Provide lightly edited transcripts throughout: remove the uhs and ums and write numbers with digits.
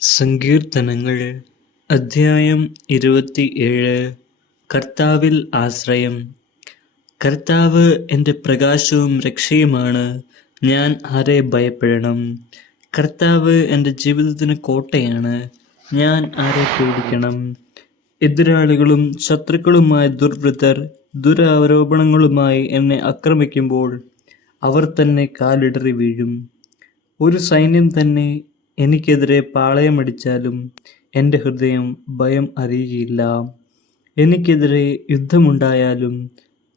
സങ്കീർത്തനങ്ങൾ അധ്യായം 27. കർത്താവിൽ ആശ്രയം. കർത്താവ് എൻ്റെ പ്രകാശവും രക്ഷയുമാണ്, ഞാൻ ആരെ ഭയപ്പെടണം? കർത്താവ് എൻ്റെ ജീവിതത്തിന് കോട്ടയാണ്, ഞാൻ ആരെ പേടിക്കണം? എതിരാളികളും ശത്രുക്കളുമായ ദുർവൃത്തർ ദുരാരോപണങ്ങളുമായി എന്നെ ആക്രമിക്കുമ്പോൾ അവർ തന്നെ കാലിടറി വീഴും. ഒരു സൈന്യം തന്നെ എനിക്കെതിരെ പാളയമടിച്ചാലും എൻ്റെ ഹൃദയം ഭയം അറിയുകയില്ല. എനിക്കെതിരെ യുദ്ധമുണ്ടായാലും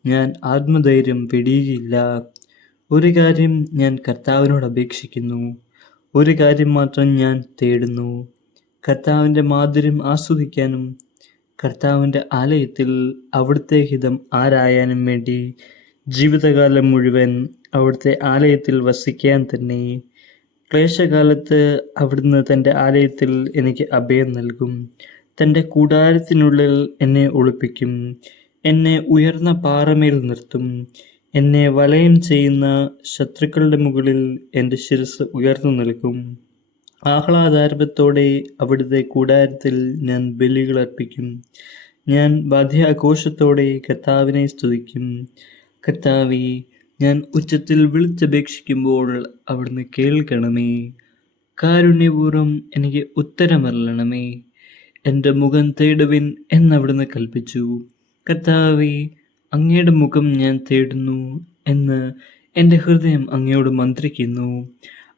ഞാൻ ആത്മധൈര്യം വെടിയുകയില്ല. ഒരു കാര്യം ഞാൻ കർത്താവിനോട് അപേക്ഷിക്കുന്നു, ഒരു കാര്യം മാത്രം ഞാൻ തേടുന്നു, കർത്താവിൻ്റെ മാധുര്യം ആസ്വദിക്കാനും കർത്താവിൻ്റെ ആലയത്തിൽ അവിടുത്തെ ഹിതം ആരായാനും വേണ്ടി ജീവിതകാലം മുഴുവൻ അവിടുത്തെ ആലയത്തിൽ വസിക്കാൻ തന്നെ. ക്ലേശകാലത്ത് അവിടുന്ന് തൻ്റെ ആലയത്തിൽ എനിക്ക് അഭയം നൽകും. തൻ്റെ കൂടാരത്തിനുള്ളിൽ എന്നെ ഒളിപ്പിക്കും. എന്നെ ഉയർന്ന പാറമേൽ നിർത്തും. എന്നെ വലയം ചെയ്യുന്ന ശത്രുക്കളുടെ മുകളിൽ എൻ്റെ ശിരസ് ഉയർന്നു നിൽക്കും. ആഹ്ലാദാരവത്തോടെ അവിടുത്തെ കൂടാരത്തിൽ ഞാൻ ബലികൾ അർപ്പിക്കും. ഞാൻ വാദ്യാഘോഷത്തോടെ കർത്താവിനെ സ്തുതിക്കും. കർത്താവേ, ഞാൻ ഉച്ചത്തിൽ വിളിച്ചപേക്ഷിക്കുമ്പോൾ അവിടുന്ന് കേൾക്കണമേ. കാരുണ്യപൂർവ്വം എനിക്ക് ഉത്തരമരുളണമേ. എൻ്റെ മുഖം തേടുവിൻ എന്നവിടുന്ന് കൽപ്പിച്ചു. കർത്താവേ, അങ്ങയുടെ മുഖം ഞാൻ തേടുന്നു എന്ന് എൻ്റെ ഹൃദയം അങ്ങയോട് മന്ത്രിക്കുന്നു.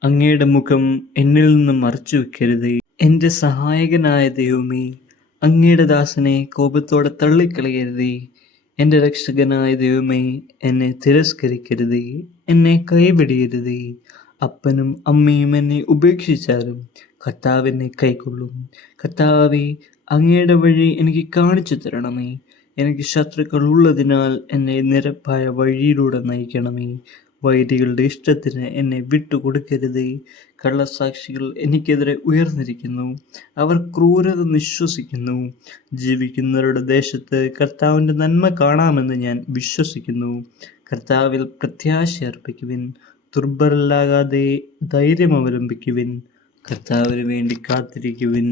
അങ്ങയുടെ മുഖം എന്നിൽ നിന്ന് മറച്ചു വെക്കരുതേ. എൻ്റെ സഹായകനായ ദൈവമേ, അങ്ങയുടെ ദാസനെ കോപത്തോടെ തള്ളിക്കളയരുതേ. എൻ്റെ രക്ഷകനായ ദൈവമേ, എന്നെ തിരസ്കരിക്കരുതേ, എന്നെ കൈവിടരുതേ. അപ്പനും അമ്മയും എന്നെ ഉപേക്ഷിച്ചാലും കർത്താവ് എന്നെ കൈക്കൊള്ളും. കർത്താവേ, അങ്ങയുടെ വഴി എനിക്ക് കാണിച്ചു തരണമേ. എനിക്ക് ശത്രുക്കൾ ഉള്ളതിനാൽ എന്നെ നിരപ്പായ വഴിയിലൂടെ നയിക്കണമേ. വൈരികളുടെ ഇഷ്ടത്തിന് എന്നെ വിട്ടുകൊടുക്കരുതേ. കള്ളസാക്ഷികൾ എനിക്കെതിരെ ഉയർന്നിരിക്കുന്നു, അവർ ക്രൂരത നിശ്വസിക്കുന്നു. ജീവിക്കുന്നവരുടെ ദേശത്ത് കർത്താവിൻ്റെ നന്മ കാണാമെന്ന് ഞാൻ വിശ്വസിക്കുന്നു. കർത്താവിൽ പ്രത്യാശ അർപ്പിക്കുവിൻ, ദുർബലരാകാതെ ധൈര്യം അവലംബിക്കുവിൻ. കർത്താവിന് വേണ്ടി കാത്തിരിക്കുവിൻ.